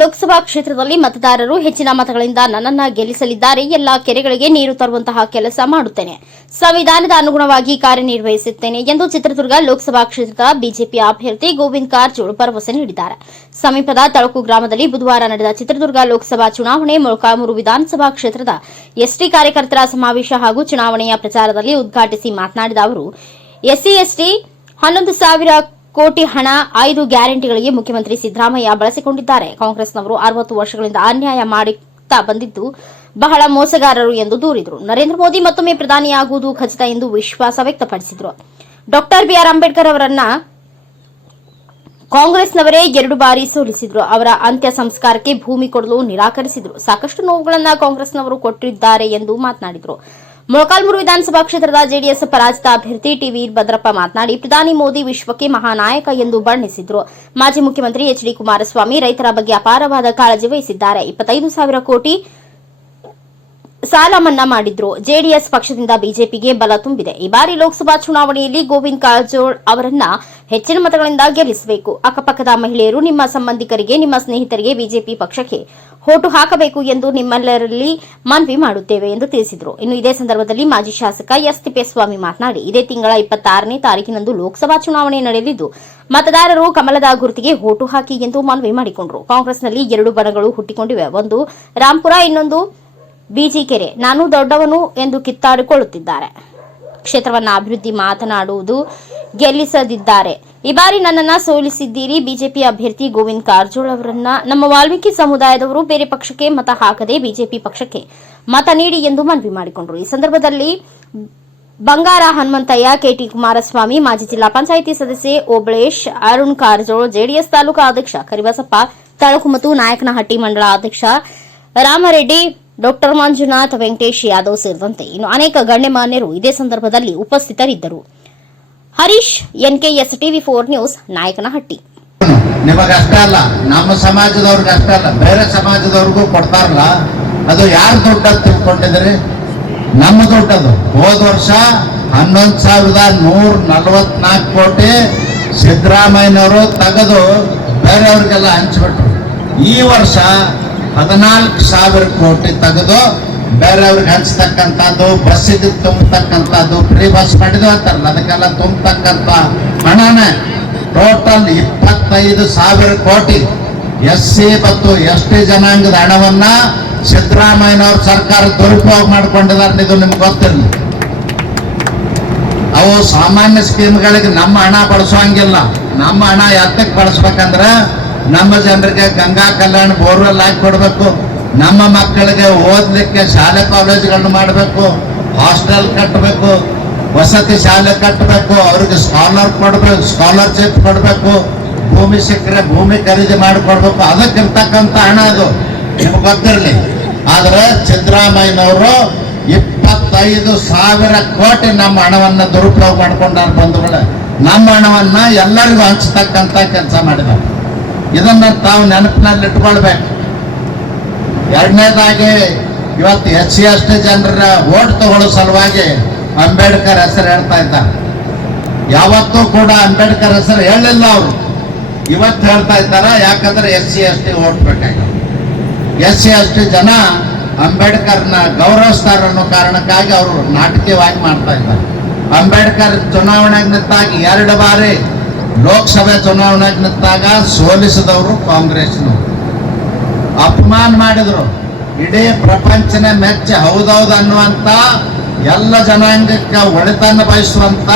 ಲೋಕಸಭಾ ಕ್ಷೇತ್ರದಲ್ಲಿ ಮತದಾರರು ಹೆಚ್ಚಿನ ಮತಗಳಿಂದ ನನ್ನನ್ನ ಗೆಲ್ಲಿಸಲಿದ್ದಾರೆ. ಎಲ್ಲಾ ಕೆರೆಗಳಿಗೆ ನೀರು ತರುವಂತಹ ಕೆಲಸ ಮಾಡುತ್ತೇನೆ. ಸಂವಿಧಾನದ ಅನುಗುಣವಾಗಿ ಕಾರ್ಯನಿರ್ವಹಿಸುತ್ತೇನೆ ಎಂದು ಚಿತ್ರದುರ್ಗ ಲೋಕಸಭಾ ಕ್ಷೇತ್ರದ ಬಿಜೆಪಿ ಅಭ್ಯರ್ಥಿ ಗೋವಿಂದ್ ಕಾರಜೋಳ ಭರವಸೆ ನೀಡಿದ್ದಾರೆ. ಸಮೀಪದ ತಳಕು ಗ್ರಾಮದಲ್ಲಿ ಬುಧವಾರ ನಡೆದ ಚಿತ್ರದುರ್ಗ ಲೋಕಸಭಾ ಚುನಾವಣೆ ಮೊಳಕಾಮೂರು ವಿಧಾನಸಭಾ ಕ್ಷೇತ್ರದ ಎಸ್ಟಿ ಕಾರ್ಯಕರ್ತರ ಸಮಾವೇಶ ಹಾಗೂ ಚುನಾವಣೆಯ ಪ್ರಚಾರದಲ್ಲಿ ಉದ್ಘಾಟಿಸಿ ಮಾತನಾಡಿದ ಅವರು, ಎಸ್ಸಿ, ಎಸ್ಟಿ ಹನ್ನೊಂದು ಸಾವಿರ ಕೋಟಿ ಹಣ, ಐದು ಗ್ಯಾರಂಟಿಗಳಿಗೆ ಮುಖ್ಯಮಂತ್ರಿ ಸಿದ್ದರಾಮಯ್ಯ ಬಳಸಿಕೊಂಡಿದ್ದಾರೆ. ಕಾಂಗ್ರೆಸ್ನವರು ಅರವತ್ತು ವರ್ಷಗಳಿಂದ ಅನ್ಯಾಯ ಮಾಡುತ್ತಾ ಬಂದಿದ್ದು ಬಹಳ ಮೋಸಗಾರರು ಎಂದು ದೂರಿದರು. ನರೇಂದ್ರ ಮೋದಿ ಮತ್ತೊಮ್ಮೆ ಪ್ರಧಾನಿಯಾಗುವುದು ಖಚಿತ ಎಂದು ವಿಶ್ವಾಸ ವ್ಯಕ್ತಪಡಿಸಿದರು. ಡಾಕ್ಟರ್ ಬಿಆರ್ ಅಂಬೇಡ್ಕರ್ ಅವರನ್ನ ಕಾಂಗ್ರೆಸ್ನವರೇ ಎರಡು ಬಾರಿ ಸೋಲಿಸಿದ್ರು. ಅವರ ಅಂತ್ಯ ಸಂಸ್ಕಾರಕ್ಕೆ ಭೂಮಿ ಕೊಡಲು ನಿರಾಕರಿಸಿದ್ರು. ಸಾಕಷ್ಟು ನೋವುಗಳನ್ನು ಕಾಂಗ್ರೆಸ್ನವರು ಕೊಟ್ಟಿದ್ದಾರೆ ಎಂದು ಮಾತನಾಡಿದರು. ಮೊಳಕಾಲ್ಮೂರು ವಿಧಾನಸಭಾ ಕ್ಷೇತ್ರದ ಜೆಡಿಎಸ್ ಪರಾಜಿತ ಅಭ್ಯರ್ಥಿ ಟಿವಿ ಭದ್ರಪ್ಪ ಮಾತನಾಡಿ, ಪ್ರಧಾನಿ ಮೋದಿ ವಿಶ್ವಕ್ಕೆ ಮಹಾನಾಯಕ ಎಂದು ಬಣ್ಣಿಸಿದ್ರು. ಮಾಜಿ ಮುಖ್ಯಮಂತ್ರಿ ಎಚ್ ಡಿ ಕುಮಾರಸ್ವಾಮಿ ರೈತರ ಬಗ್ಗೆ ಅಪಾರವಾದ ಕಾಳಜಿ ವಹಿಸಿದ್ದಾರೆ. ಇಪ್ಪತ್ತೈದು ಸಾವಿರ ಕೋಟಿ ಸಾಲ ಮನ್ನಾ ಮಾಡಿದ್ರು. ಜೆಡಿಎಸ್ ಪಕ್ಷದಿಂದ ಬಿಜೆಪಿಗೆ ಬಲ ತುಂಬಿದೆ. ಈ ಬಾರಿ ಲೋಕಸಭಾ ಚುನಾವಣೆಯಲ್ಲಿ ಗೋವಿಂದ್ ಕಾರಜೋಳ್ ಅವರನ್ನ ಹೆಚ್ಚಿನ ಮತಗಳಿಂದ ಗೆಲ್ಲಿಸಬೇಕು. ಅಕ್ಕಪಕ್ಕದ ಮಹಿಳೆಯರು, ನಿಮ್ಮ ಸಂಬಂಧಿಕರಿಗೆ, ನಿಮ್ಮ ಸ್ನೇಹಿತರಿಗೆ ಬಿಜೆಪಿ ಪಕ್ಷಕ್ಕೆ ಹೋಟು ಹಾಕಬೇಕು ಎಂದು ನಿಮ್ಮೆಲ್ಲರಲ್ಲಿ ಮನವಿ ಮಾಡುತ್ತೇವೆ ಎಂದು ತಿಳಿಸಿದರು. ಇನ್ನು ಇದೇ ಸಂದರ್ಭದಲ್ಲಿ ಮಾಜಿ ಶಾಸಕ ಎಸ್ ತಿಪ್ಪೇಸ್ವಾಮಿ ಮಾತನಾಡಿ, ಇದೇ ತಿಂಗಳ ಇಪ್ಪತ್ತಾರನೇ ತಾರೀಕಿನಂದು ಲೋಕಸಭಾ ಚುನಾವಣೆ ನಡೆಯಲಿದ್ದು, ಮತದಾರರು ಕಮಲದ ಗುರುತಿಗೆ ಹೋಟು ಹಾಕಿ ಎಂದು ಮನವಿ ಮಾಡಿಕೊಂಡರು. ಕಾಂಗ್ರೆಸ್ನಲ್ಲಿ ಎರಡು ಬಣಗಳು ಹುಟ್ಟಿಕೊಂಡಿವೆ. ಒಂದು ರಾಂಪುರ ಇನ್ನೊಂದು ಬಿಜಿಕೆರೆ, ನಾನು ದೊಡ್ಡವನು ಎಂದು ಕಿತ್ತಾಡಿಕೊಳ್ಳುತ್ತಿದ್ದಾರೆ. ಕ್ಷೇತ್ರವನ್ನು ಅಭಿವೃದ್ಧಿ ಮಾತನಾಡುವುದು ಗೆಲ್ಲಿಸದಿದ್ದಾರೆ. ಈ ಬಾರಿ ನನ್ನನ್ನು ಸೋಲಿಸಿದ್ದೀರಿ. ಬಿಜೆಪಿ ಅಭ್ಯರ್ಥಿ ಗೋವಿಂದ್ ಕಾರಜೋಳ ಅವರನ್ನ. ನಮ್ಮ ವಾಲ್ಮೀಕಿ ಸಮುದಾಯದವರು ಬೇರೆ ಪಕ್ಷಕ್ಕೆ ಮತ ಹಾಕದೆ ಬಿಜೆಪಿ ಪಕ್ಷಕ್ಕೆ ಮತ ನೀಡಿ ಎಂದು ಮನವಿ ಮಾಡಿಕೊಂಡರು. ಈ ಸಂದರ್ಭದಲ್ಲಿ ಬಂಗಾರ ಹನುಮಂತಯ್ಯ, ಕೆಟಿ ಕುಮಾರಸ್ವಾಮಿ, ಮಾಜಿ ಜಿಲ್ಲಾ ಪಂಚಾಯಿತಿ ಸದಸ್ಯೆ ಓಬಳೇಶ್, ಅರುಣ್ ಕಾರಜೋಳ, ಜೆಡಿಎಸ್ ತಾಲೂಕಾ ಅಧ್ಯಕ್ಷ ಕರಿಬಸಪ್ಪ, ತಾಲೂಕು ಮತ್ತು ನಾಯಕನಹಟ್ಟಿ ಮಂಡಳ ಅಧ್ಯಕ್ಷ ರಾಮರೆಡ್ಡಿ ಡಾಕ್ಟರ್ ಮಂಜುನಾಥ್ ವೆಂಕಟೇಶ್ ಯಾದವ್ ಸೇರಿದಂತೆ ಇನ್ನು ಅನೇಕ ಗಣ್ಯಮಾನ್ಯರು ಇದೇ ಸಂದರ್ಭದಲ್ಲಿ ಉಪಸ್ಥಿತರಿದ್ದರು. Harish, NKS TV four news, Nayakanahatti. ನಿಮಗಷ್ಟೇ ಅಲ್ಲ, ನಮ್ಮ ಸಮಾಜದವ್ರಿಗೆ ಅಷ್ಟೇ ಅಲ್ಲ, ಬೇರೆ ಸಮಾಜದವ್ರಿಗೂ ಕೊಡ್ತಾರಲ್ಲ, ಅದು ಯಾರು ದುಡ್ಡು ಅಂತ ತಿಳ್ಕೊಂಡಿದ್ರಿ ನಮ್ಮ ದೊಡ್ಡದು ಹೋದ ವರ್ಷ ಹನ್ನೊಂದು ಸಾವಿರದ ನೂರ ನಲ್ವತ್ನಾಲ್ಕು ಕೋಟಿ ಸಿದ್ದರಾಮಯ್ಯನವರು ತೆಗೆದು ಬೇರೆಯವ್ರಿಗೆಲ್ಲ ಹಂಚ್ಬಿಟ್ರು. ಈ ವರ್ಷ ಹದಿನಾಲ್ಕು ಸಾವಿರ ಕೋಟಿ ತೆಗೆದು ಬೇರೆಯವ್ರಿಗೆ ಹಂಚ್ತಕ್ಕಂಥದ್ದು ಬಸ್ಸಿಗೆ ತುಂಬತಕ್ಕಂಥದ್ದು ಫ್ರೀ ಬಸ್ ಮಾಡಿದ್ವಿ ಅಂತಾರಲ್ಲ, ಅದಕ್ಕೆಲ್ಲ ತುಂಬತಕ್ಕಂಥ ಹಣನೇ ಟೋಟಲ್ ಇಪ್ಪತ್ತೈದು ಸಾವಿರ ಕೋಟಿ. ಎಸ್ ಸಿ ಮತ್ತು ಎಸ್ ಟಿ ಜನಾಂಗದ ಹಣವನ್ನ ಸಿದ್ದರಾಮಯ್ಯನವ್ರ ಸರ್ಕಾರ ದುರುಪಯೋಗ ಮಾಡ್ಕೊಂಡಿದ್ದಾರೆ ಇದು ನಿಮ್ಗೆ ಗೊತ್ತಿರಲಿ. ಅವು ಸಾಮಾನ್ಯ ಸ್ಕೀಮ್ಗಳಿಗೆ ನಮ್ಮ ಹಣ ಬಳಸುವಂಗಿಲ್ಲ ನಮ್ಮ ಹಣ ಎತ್ತಕ್ಕೆ ಬಳಸ್ಬೇಕಂದ್ರೆ ನಮ್ಮ ಜನರಿಗೆ ಗಂಗಾ ಕಲ್ಯಾಣ ಬೋರ್ವೆಲ್ ಕೊಡಬೇಕು. ನಮ್ಮ ಮಕ್ಕಳಿಗೆ ಓದಲಿಕ್ಕೆ ಶಾಲೆ ಕಾಲೇಜುಗಳನ್ನ ಮಾಡಬೇಕು. ಹಾಸ್ಟೆಲ್ ಕಟ್ಟಬೇಕು ವಸತಿ ಶಾಲೆ ಕಟ್ಟಬೇಕು ಅವ್ರಿಗೆ ಸ್ಕಾಲರ್ ಕೊಡಬೇಕು. ಸ್ಕಾಲರ್ಶಿಪ್ ಕೊಡಬೇಕು. ಭೂಮಿ ಸಿಕ್ಕರೆ ಭೂಮಿ ಖರೀದಿ ಮಾಡಿಕೊಡ್ಬೇಕು. ಅದಕ್ಕಿರ್ತಕ್ಕಂಥ ಹಣ ಅದು. ನಿಮ್ಗೆ ಗೊತ್ತಿರಲಿ. ಆದರೆ ಸಿದ್ದರಾಮಯ್ಯನವರು ಇಪ್ಪತ್ತೈದು ಸಾವಿರ ಕೋಟಿ ನಮ್ಮ ಹಣವನ್ನು ದುರುಪಯೋಗ ಮಾಡ್ಕೊಂಡಾರ ಬಂಧುಗಳೇ. ನಮ್ಮ ಹಣವನ್ನು ಎಲ್ಲರಿಗೂ ಹಂಚ್ತಕ್ಕಂಥ ಕೆಲಸ ಮಾಡಿದ್ದಾರೆ ಇದನ್ನ ತಾವು ನೆನಪಿನಲ್ಲಿ ಇಟ್ಕೊಳ್ಬೇಕು. ಎರಡನೇದಾಗಿ, ಇವತ್ತು ಎಸ್ ಸಿ ಎಸ್ ಜನರ ಓಟ್ ತಗೊಳ್ಳೋ ಸಲುವಾಗಿ ಅಂಬೇಡ್ಕರ್ ಹೆಸರು ಹೇಳ್ತಾ ಇದ್ದಾರೆ. ಯಾವತ್ತೂ ಕೂಡ ಅಂಬೇಡ್ಕರ್ ಹೆಸರು ಹೇಳಲಿಲ್ಲ ಅವರು. ಇವತ್ತು ಹೇಳ್ತಾ ಇದ್ದಾರೆ, ಯಾಕಂದ್ರೆ S C S T vote ಬೇಕಾಗಿ ಎಸ್ ಸಿ ಎಸ್ ಜನ ಅಂಬೇಡ್ಕರ್ನ ಗೌರವಿಸ್ತಾರೆ ಅನ್ನೋ ಕಾರಣಕ್ಕಾಗಿ ಅವರು ನಾಟಕೀಯವಾಗಿ ಮಾಡ್ತಾ ಇದ್ದಾರೆ. ಅಂಬೇಡ್ಕರ್ ಚುನಾವಣೆ ನಿಂತಾಗಿ ಎರಡು ಬಾರಿ ಲೋಕಸಭೆ ಚುನಾವಣೆಗೆ ನಿಂತಾಗ ಸೋಲಿಸಿದವರು ಕಾಂಗ್ರೆಸ್ನವರು. ಅಪಮಾನ ಮಾಡಿದ್ರು. ಇಡೀ ಪ್ರಪಂಚನೇ ಮೆಚ್ಚಿ, ಹೌದೌದು ಅನ್ನುವಂತ ಎಲ್ಲ ಜನಾಂಗಕ್ಕೆ ಒಳಿತನ್ನು ಬಯಸುವಂತ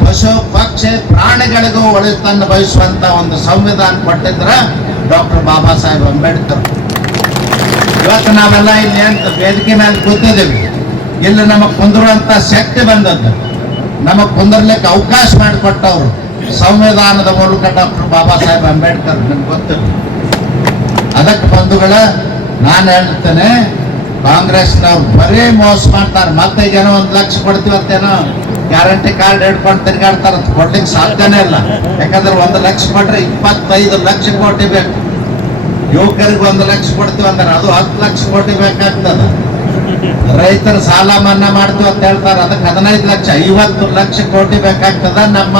ಪಶು ಪಕ್ಷಿ ಪ್ರಾಣಿಗಳಿಗೂ ಒಳಿತನ್ನು ಬಯಸುವಂತ ಒಂದು ಸಂವಿಧಾನ ಕೊಟ್ಟಿದ್ರ ಡಾಕ್ಟರ್ ಬಾಬಾ ಸಾಹೇಬ್ ಅಂಬೇಡ್ಕರ್. ಇವತ್ತು ನಾವೆಲ್ಲ ಇಲ್ಲಿ ಅಂತ ವೇದಿಕೆ ಮೇಲೆ ಕೂತಿದ್ದೀವಿ. ಇಲ್ಲಿ ನಮಗೆ ಕುಂದಿರುವಂತ ಶಕ್ತಿ ಬಂದದ್ದು. ನಮಗೆ ಕುಂದಿರ್ಲಿಕ್ಕೆ ಅವಕಾಶ ಮಾಡಿಕೊಟ್ಟವರು. ಸಂವಿಧಾನದ ಮೂಲಕ ಡಾಕ್ಟರ್ ಬಾಬಾ ಸಾಹೇಬ್ ಅಂಬೇಡ್ಕರ್, ನಿಮ್ಗೆ ಗೊತ್ತು. ಅದಕ್ಕೆ ಬಂಧುಗಳ, ನಾನು ಹೇಳ್ತೇನೆ, ಕಾಂಗ್ರೆಸ್ನವ್ರು ಬರೀ ಮೋಸ ಮಾಡ್ತಾರೆ. ಮತ್ತೆ ಏನೋ ಒಂದು ಲಕ್ಷ ಕೊಡ್ತೀವಂತೇನೋ ಗ್ಯಾರಂಟಿ ಕಾರ್ಡ್ ಹಿಡ್ಕೊಂಡು ತಿರ್ಗಾಡ್ತಾರ ಕೊಡ್ಲಿಕ್ಕೆ ಸಾಧ್ಯನೇ ಇಲ್ಲ. ಯಾಕಂದ್ರೆ ಒಂದು ಲಕ್ಷ ಕೊಟ್ರೆ ಇಪ್ಪತ್ತೈದು ಲಕ್ಷ ಕೋಟಿ ಬೇಕು. ಯುವಕರಿಗೆ ಒಂದು ಲಕ್ಷ ಕೊಡ್ತೀವಿ ಅದು ಹತ್ತು ಲಕ್ಷ ಕೋಟಿ ಬೇಕಾಗ್ತದ. ರೈತರ ಸಾಲ ಮನ್ನಾ ಮಾಡ್ತು ಅಂತ ಹೇಳ್ತಾರೆ. ಅದಕ್ಕೆ ಹದಿನೈದು ಲಕ್ಷ, ಐವತ್ತು ಲಕ್ಷ ಕೋಟಿ ಬೇಕಾಗ್ತದ. ನಮ್ಮ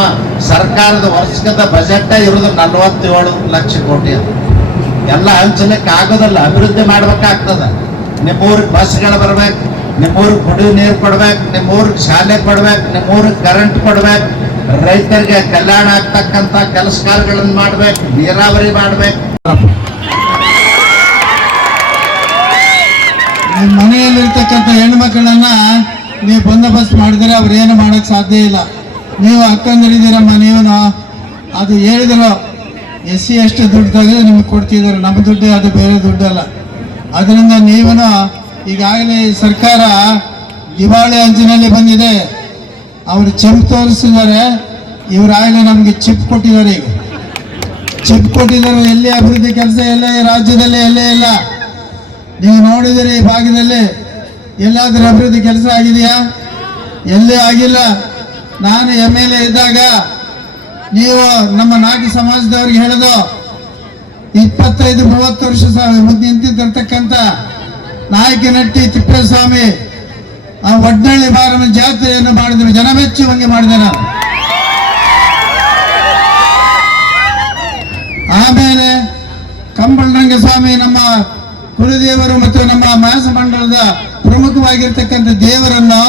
ಸರ್ಕಾರದ ವರ್ಷದ ಬಜೆಟ್ ಇರೋದು ನಲವತ್ತೇಳು ಲಕ್ಷ ಕೋಟಿ ಅದು. ಎಲ್ಲ ಹಂಚಲಿಕ್ಕೆ ಆಗೋದಲ್ಲ, ಅಭಿವೃದ್ಧಿ ಮಾಡ್ಬೇಕಾಗ್ತದ. ನಿಮ್ಮೂರಿಗೆ ಬಸ್ಗಳು ಬರ್ಬೇಕು ನಿಮ್ಮೂರಿಗೆ ಕುಡಿಯೋ ನೀರು ಕೊಡ್ಬೇಕು ನಿಮ್ಮೂರಿಗೆ ಶಾಲೆ ಕೊಡ್ಬೇಕು ನಿಮ್ಮೂರಿಗೆ ಕರೆಂಟ್ ಕೊಡ್ಬೇಕು. ರೈತರಿಗೆ ಕಲ್ಯಾಣ ಆಗ್ತಕ್ಕಂಥ ಕೆಲಸ ಕಾರ್ಯಗಳನ್ನು ಮಾಡ್ಬೇಕು, ನೀರಾವರಿ ಮಾಡ್ಬೇಕು. ಮನೆಯಲ್ಲಿರ್ತಕ್ಕಂಥ ಹೆಣ್ಮಕ್ಳನ್ನ ನೀವು ಬಂದೋಬಸ್ತ್ ಮಾಡಿದ್ರೆ ಅವ್ರು ಏನು ಮಾಡೋಕ್ಕೆ ಸಾಧ್ಯ ಇಲ್ಲ. ನೀವು ಅಕ್ಕಂದಿರಿದ್ದೀರಮ್ಮ ನೀವು ಅದು ಹೇಳಿದ್ರು ಎಸ್ ಸಿ ಎಷ್ಟು ದುಡ್ಡು ತೆಗೆದು ನಿಮಗೆ ಕೊಡ್ತಿದ್ದಾರೆ ನಮ್ಮ ದುಡ್ಡೇ, ಅದು ಬೇರೆ ದುಡ್ಡಲ್ಲ ಅದರಿಂದ ನೀವೂ ಈಗಾಗಲೇ ಸರ್ಕಾರ ದಿವಾಳಿ ಅಂಚಿನಲ್ಲಿ ಬಂದಿದೆ. ಅವರು ಚೆಂಪ್ ತೋರಿಸಿದ್ದಾರೆ. ಇವರಾಗಲೇ ನಮಗೆ ಚಿಪ್ ಕೊಟ್ಟಿದ್ದಾರೆ ಈಗ. ಚಿಪ್ ಕೊಟ್ಟಿದ್ದಾರೆ, ಎಲ್ಲಿ ಅಭಿವೃದ್ಧಿ ಕೆಲಸ ಎಲ್ಲ ರಾಜ್ಯದಲ್ಲಿ, ಎಲ್ಲೇ ಇಲ್ಲ. ನೀವು ನೋಡಿದರೆ ಈ ಭಾಗದಲ್ಲಿ ಎಲ್ಲಾದರೂ ಅಭಿವೃದ್ಧಿ ಕೆಲಸ ಆಗಿದೆಯಾ? ಎಲ್ಲೇ ಆಗಿಲ್ಲ. ನಾನು ಎಂ ಎಲ್ ಎ ಇದ್ದಾಗ ನೀವು ನಮ್ಮ ನಾಟಿ ಸಮಾಜದವ್ರಿಗೆ ಹೇಳೋದು, ಇಪ್ಪತ್ತೈದು ಮೂವತ್ತು ವರ್ಷ ನಿಂತಿರ್ತಕ್ಕಂಥ ನಾಯಕನಟ್ಟಿ ತಿಪ್ಪೇಸ್ವಾಮಿ, ಆ ಒಡ್ನಳ್ಳಿ ಬಾರನ ಜಾತ್ರೆಯನ್ನು ಮಾಡಿದ್ರು ಜನಮೆಚ್ಚುವಂಗೆ ಮೆಚ್ಚುವಂಗೆ ಮಾಡಿದೆ ನಾನು. ಕುಲದೇವರು ಮತ್ತು ನಮ್ಮ ಮಾಸ ಮಂಡಲದ ಪ್ರಮುಖವಾಗಿರ್ತಕ್ಕಂಥ ದೇವರನ್ನು